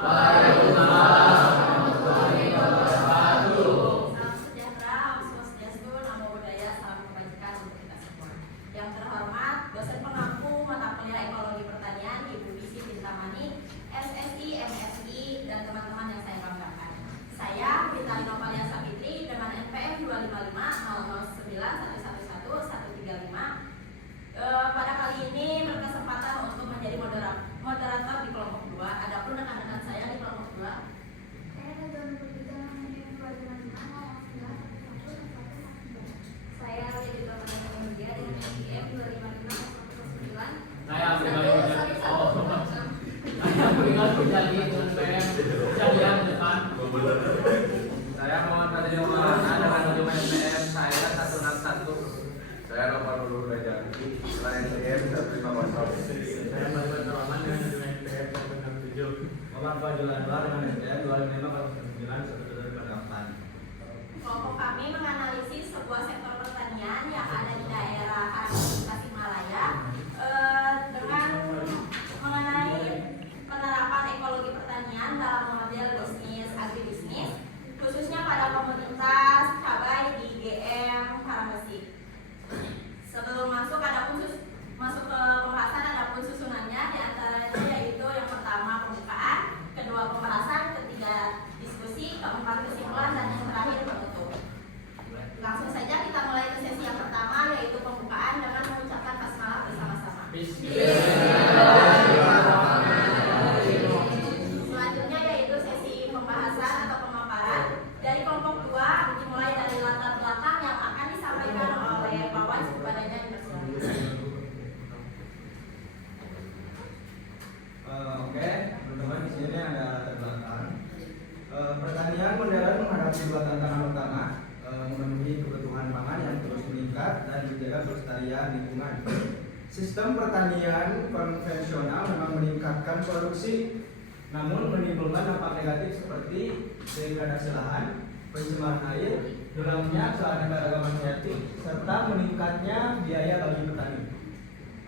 Waalaikumsalam warahmatullahi wabarakatuh. Salam sejahtera, Om Swastiastu, Namo Buddhaya, salam kebajikan untuk kita semua. Yang terhormat, dosen pengampu mata kuliah Ekologi Pertanian Ibu Bisi Bintamani, SSI, MSI, dan teman-teman yang saya banggakan. Saya Rita Novalia Sapitri dengan NPM 2550091111135. Pada kali ini berkesempatan untuk menjadi moderator di kelompok 2. Adapun rekan-rekan saya di kelompok 2. Saya menjadi teman media dengan NPM 25509. Saya berikan menjadi NPM jadian depan. Saya Muhammad Fadli Maulana dengan nomor NPM saya 161. Saya nomor Nurul Rajaki dengan NPM 150. Saya Muhammad Rahman dengan NPM 167. Muhammad Fadil Anwar dengan NPM 255091188. Kelompok kami menganalisis sebuah sektor pertanian yang ada di daerah Tasikmalaya dengan mengenai penerapan ekologi pertanian dalam model bisnis agribisnis, khususnya pada komunitas cabai di GM Karangresik. Sebelum masuk masuk ke pembahasan, ada pun susunannya, diantaranya yaitu yang pertama pembukaan, kedua pembahasan, ketiga diskusi, keempat kesimpulan, dan yang terakhir penutup. Langsung saja kita mulai ke sesi yang pertama, yaitu pembukaan dengan mengucapkan basmalah bersama-sama. Selanjutnya yaitu sesi pembahasan atau pemaparan dari kelompok 2, dimulai dari latar belakang yang akan disampaikan oleh Pak Wan. Kepadanya dipersilakan. Oke, teman-teman, di sini ada latar belakang. Pertanian modern menghadapi dua tantangan utama, memenuhi kebutuhan pangan yang terus meningkat dan menjaga kelestarian lingkungan. Sistem pertanian konvensional memang meningkatkan produksi, namun menimbulkan dampak negatif seperti degradasi lahan, pencemaran air, hilangnya keanekaragaman hayati, serta meningkatnya biaya bagi petani.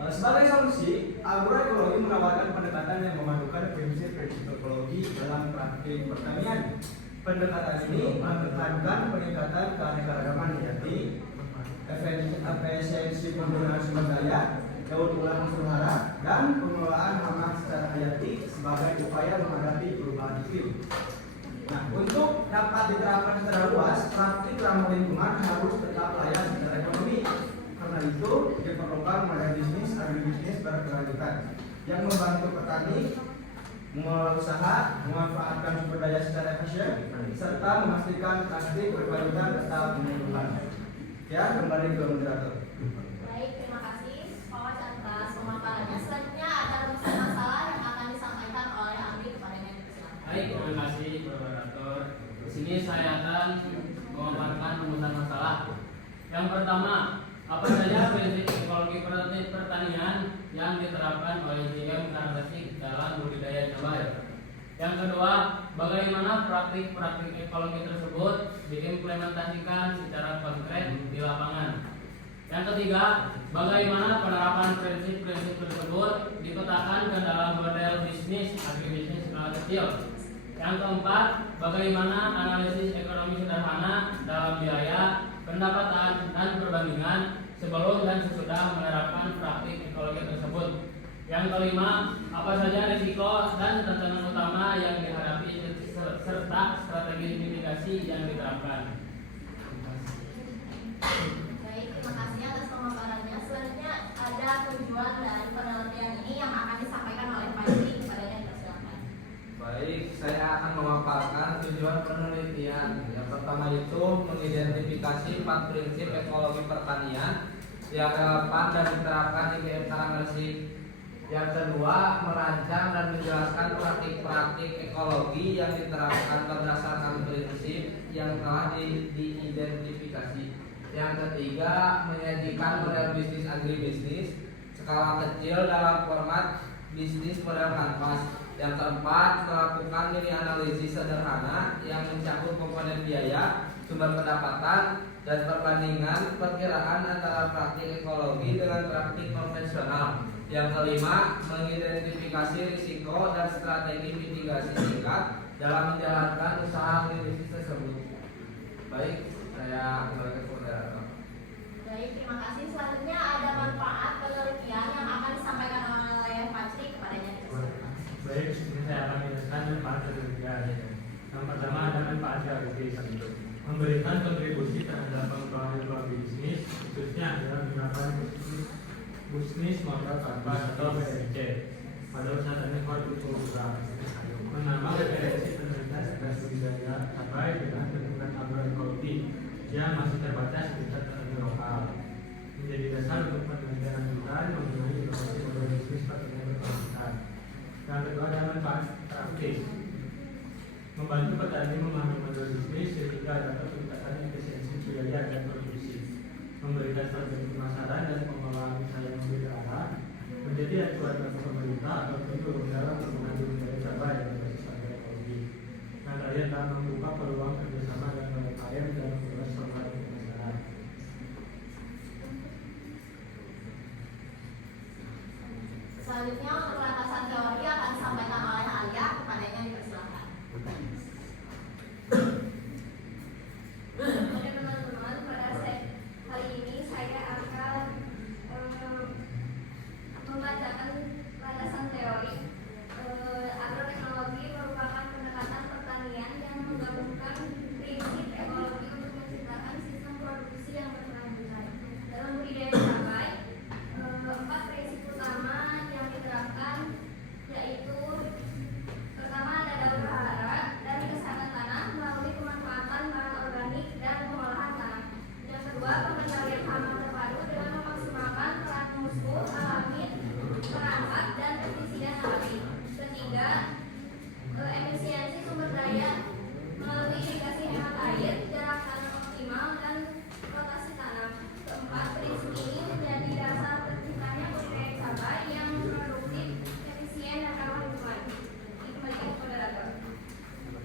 Sebagai solusi, agroekologi menawarkan pendekatan yang memadukan prinsip-prinsip ekologi dalam praktik pertanian. Pendekatan ini menekankan peningkatan keanekaragaman hayati, efisiensi penggunaan sumber daya, daur ulang unsur hara, dan pengelolaan hama secara hayati sebagai upaya menghadapi perubahan iklim. Nah, untuk dapat diterapkan secara luas, praktik ramah lingkungan harus tetap layak secara ekonomi. Karena itu diperlukan model bisnis agribisnis berkelanjutan yang membantu petani mengelola usaha, memanfaatkan sumber daya secara efisien, serta memastikan praktik berkelanjutan tetap dilakukan. Ya, kembali ke moderator. Baik, terima kasih Pak Wan atas pemaparannya. Selanjutnya ada rumusan masalah yang akan disampaikan oleh ahli. Kepadanya dipersilakan. Baik, terima kasih moderator. Di sini saya akan memaparkan rumusan masalah. Yang pertama, apa saja prinsip ekologi pertanian yang diterapkan oleh GM Karangresik dalam budidaya cabai? Yang kedua, bagaimana praktik-praktik ekologi tersebut diimplementasikan secara konkret di lapangan? Yang ketiga, bagaimana penerapan prinsip-prinsip tersebut dipetakan ke dalam model bisnis agribisnis skala kecil? Yang keempat, bagaimana analisis ekonomi sederhana dalam biaya, pendapatan, dan perbandingan sebelum dan sesudah menerapkan praktik ekologi tersebut. Yang kelima, apa saja risiko dan tantangan utama yang dihadapi serta strategi mitigasi yang diterapkan. Baik, terima kasih atas pemaparannya. Selanjutnya ada tujuan dari penelitian ini yang akan disampaikan oleh Pak Yudi. Kepadanya dipersilakan. Baik, saya akan memaparkan tujuan penelitian. Yang pertama itu mengidentifikasi 4 prinsip ekologi pertanian yang relevan dan diterapkan di GM Karangresik. Yang kedua, merancang dan menjelaskan praktik-praktik ekologi yang diterapkan berdasarkan prinsip yang telah diidentifikasi. Yang ketiga, menyajikan model bisnis agribisnis skala kecil dalam format bisnis model kanvas. Yang keempat, melakukan mini analisis sederhana yang mencakup komponen biaya, sumber pendapatan, dan perbandingan perkiraan antara praktik ekologi dengan praktik konvensional. Yang kelima, mengidentifikasi risiko dan strategi mitigasi singkat dalam menjalankan usaha bisnis tersebut. Baik, saya kembali ke moderator. Baik, terima kasih. Selanjutnya ada manfaat penelitian yang akan disampaikan oleh Fajri kepadanya. Baik, ini saya akan menjelaskan manfaat penelitian. Yang pertama ada manfaat teoritis, memberikan kontribusi terhadap pengembangan bisnis, khususnya dalam menggunakan bisnis modal tanpa atau BMC pada usaha teknik hortikultura. Menambah referensi penelitian agar budidaya cabai dengan lingkungan agroekologi yang masih terbatas di petani lokal menjadi dasar untuk penelitian lanjutan mengenai inovasi model bisnis pertanian berkelanjutan. Yang kedua adalah manfaat praktis, membantu petani memahami model bisnis sehingga dapat meningkatkan efisiensi biaya dan produksi, memberikan strategi pemasaran dan pengelolaan usaha yang lebih terarah, menjadi acuan bagi pemerintah atau penduduk dalam penggunaan budidaya cabai dan berbasis agroekologi. Yang terakhir adalah membuka peluang kerjasama dengan UMKM dan memperluas program pemasaran. Selanjutnya untuk landasan teori akan disampaikan oleh Alia, kepadanya dipersilakan. Oke teman-teman, kali ini saya akan membacakan landasan teori. Agroteknologi merupakan pendekatan pertanian yang menggabungkan prinsip ekologi untuk menciptakan sistem produksi yang berkelanjutan. Dalam budidaya cabai, 4 prinsip utama yang diterapkan yaitu pertama ada daur hara dari kesehatan tanah melalui pemanfaatan bahan organik dan pengolahan tanah. Yang kedua, pengendalian hama terpadu dengan memaksimalkan peran musuh alami, perangkat dan pestisida nabati. Ketiga, efisiensi sumber daya melalui irigasi hemat air, jarak tanam optimal dan rotasi tanam. Keempat, prinsip ini menjadi dasar terciptanya budidaya cabai yang produktif, efisien dan ramah lingkungan. Ini kembali ke moderator.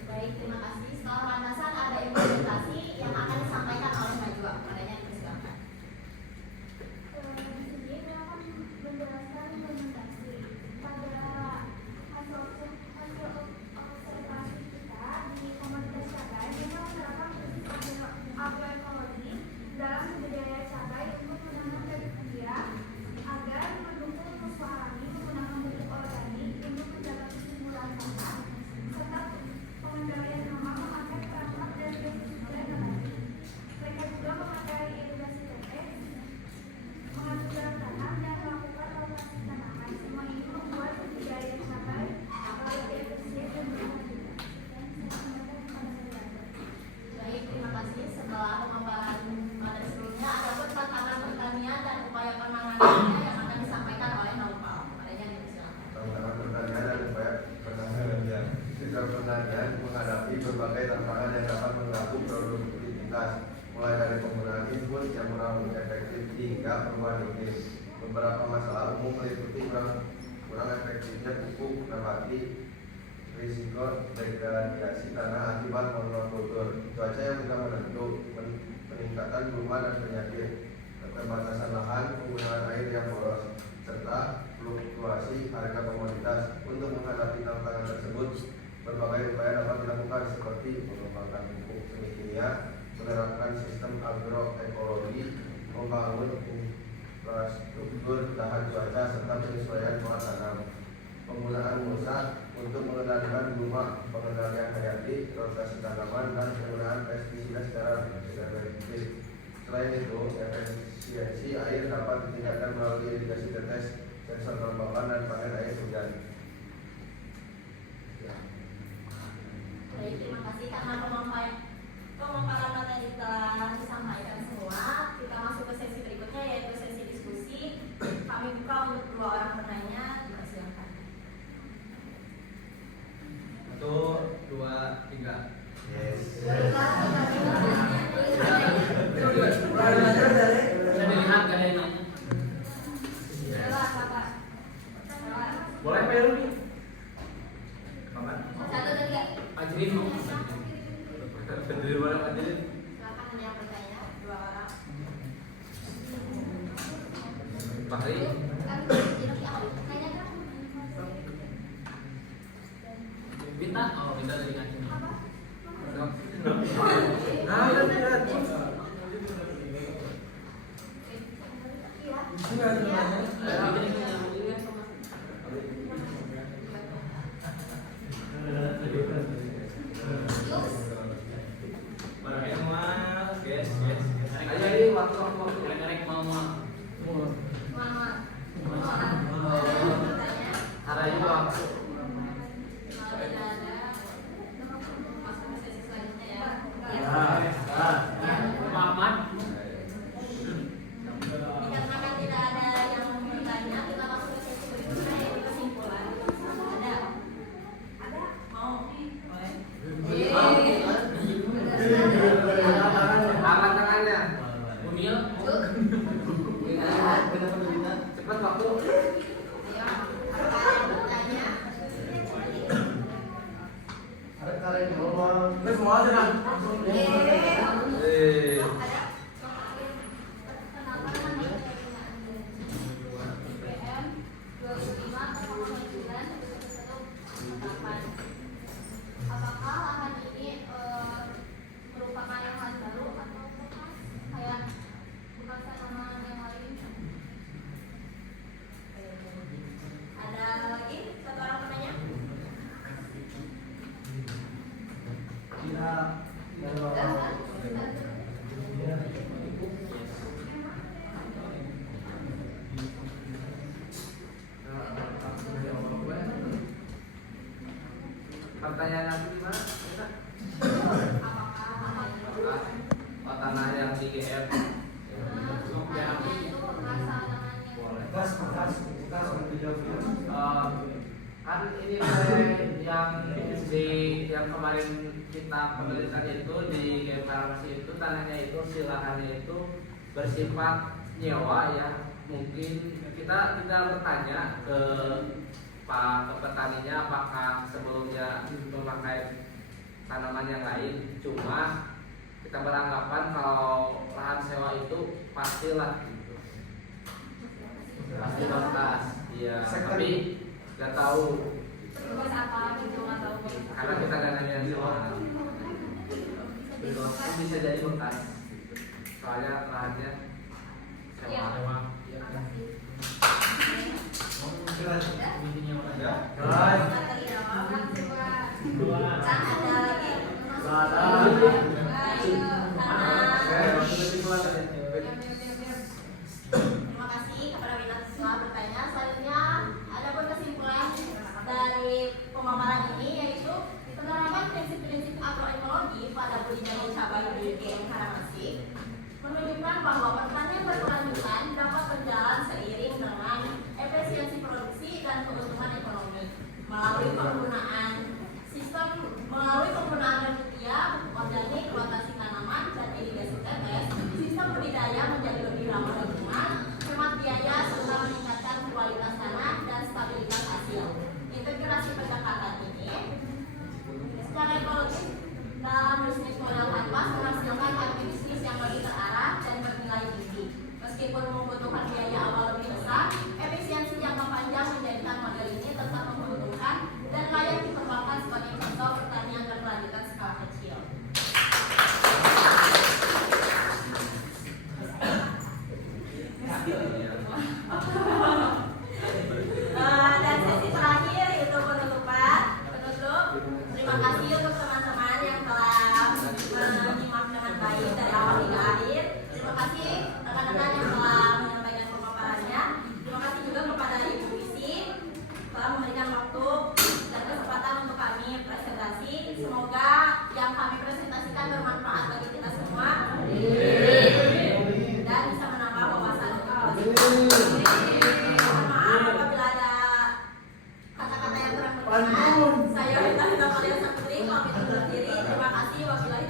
Baik, terima kasih. Setelah landasan ada implementasi yang akan disampaikan oleh Najwa, kepadanya dipersilakan. Di sini saya akan menjelaskan implementasi pada hasil observasi kita di komunitas cabai. Kita menerapkan prinsip agroekologi dalam budidaya cabai untuk menanam bacteria agar mendukung musuh alami, menggunakan pupuk organik untuk menjaga kesuburan tanah, serta pengendalian hama memakai perangkat dan pestisida nabati. Mereka juga memakai irigasi tetes, mengatur jarak tanam dan melakukan rotasi tanaman. Semua ini membuat budidaya cabai lebih efisien dan berkelanjutan. Baik, terima kasih. Setelah pemaparan materi sebelumnya, ada pun tantangan pertanian dan upaya penanganannya yang akan disampaikan oleh Naufal. Kepadanya dipersilakan. Tantangan pertanian dan upaya penanganan. Sektor pertanian menghadapi berbagai tantangan yang dapat mengganggu produktivitas, mulai dari penggunaan input yang kurang efektif hingga perubahan iklim. Beberapa masalah umum meliputi kurang efektifnya pupuk nabati, risiko degradasi tanah akibat monokultur, cuaca yang tidak menentu, peningkatan gulma dan penyakit, keterbatasan lahan, penggunaan air yang boros, serta fluktuasi harga komoditas. Untuk menghadapi tantangan tersebut, berbagai upaya dapat dilakukan seperti mengembangkan pupuk semi kimia, menerapkan sistem agroekologi, membangun infrastruktur tahan cuaca serta penyesuaian pola tanam, penggunaan mulsa untuk mengendalikan gulma, pengendalian hayati, rotasi tanaman, dan penggunaan pestisida secara selektif. Selain itu, efisiensi air dapat ditingkatkan melalui irigasi tetes, sensor kelembapan, dan panen air hujan. Baik, terima kasih. Karena pemaparan materi telah disampaikan semua, kita masuk ke sesi berikutnya yaitu sesi diskusi. Kami buka untuk 2 orang penanya. Dipersilakan. 1, 2, 3. Yes. Saya dilihat gak ada yang nanya. Boleh Pak Yuli? Paman. 1, 2, 3. Ajrin mau. Berdiri boleh Ajrin? Silakan yang bertanya 2 orang. Pak Hari. udah dari ngaji. Nah, udah lihat. Enggak sebenarnya. Karek mau Mama. Arahnya waktu. Kalau tidak ada, masuk ke sesi selanjutnya ya. Muhammad. Dikarenakan tidak ada yang bertanya, kita masuk ke sesi berikutnya yaitu kesimpulan. Ada? Ada? Mau? Boleh? Angkat tangannya. Unil. Cepat waktu. Ayo, ada yang bertanya? Ada kalian ngomong. Terus mau aja kan? Kenapa namanya BM 25,9 apakah lahan ini merupakan lahan baru atau bekas kayak bekas tanaman yang lain? Ada lagi satu orang penanya? Pertanyaan aku gimana? Apakah Oh, tanah yang di GF. Tanahnya itu bekas tanaman yang Bekas dijawab. Kan ini yang kemarin kita penelitian itu di GF Farmasi itu tanahnya itu silahannya itu bersifat nyewa ya. Mungkin kita bertanya ke Pak petaninya apakah sebelumnya memakai tanaman yang lain. Cuma kita beranggapan kalau lahan sewa itu pastilah gitu. Pasti bekas. Iya. Tapi nggak tahu bekas apa gitu nggak tahu. karena kita nggak nanya sewa. Bisa jadi bekas. Soalnya lahannya sewa. Terima kasih kepada minat semua bertanya. Selanjutnya ada pun kesimpulan dari pemaparan ini yaitu penerapan prinsip-prinsip agroekologi pada budidaya cabai di GM Karamasi menunjukkan bahwa pertanian berkelanjutan dapat berjalan seiring dengan efisiensi produksi dan keuntungan ekonomi melalui penggunaan media, pupuk organik, rotasi tanaman, dan irigasi tetes. Sistem budidaya menjadi lebih ramah lingkungan, hemat biaya, serta meningkatkan kualitas tanah dan stabilitas hasil. Integrasi pendekatan ini secara ekologis dalam bisnis model kanvas menghasilkan hasil bisnis yang lebih terarah dan bernilai tinggi. Meskipun membutuhkan biaya awal lebih besar, efisiensi jangka panjang menjadikan model ini tetap menguntungkan dan layak dikembangkan sebagai contoh pertanian berkelanjutan skala kecil. Dan sesi terakhir itu penutup. Terima kasih untuk teman-teman yang telah menyimak dengan baik dari awal hingga akhir. Terima kasih rekan-rekan yang telah menyampaikan pemaparannya. Terima kasih juga kepada Ibu Visi telah memberikan waktu dan kesempatan untuk kami presentasi. Semoga yang kami presentasikan bermanfaat bagi kita semua dan bisa menambah wawasan. Mohon maaf apabila ada kata-kata yang kurang berkenan. Saya Rita Saputri, pamit undur diri. Terima kasih. Wabillahi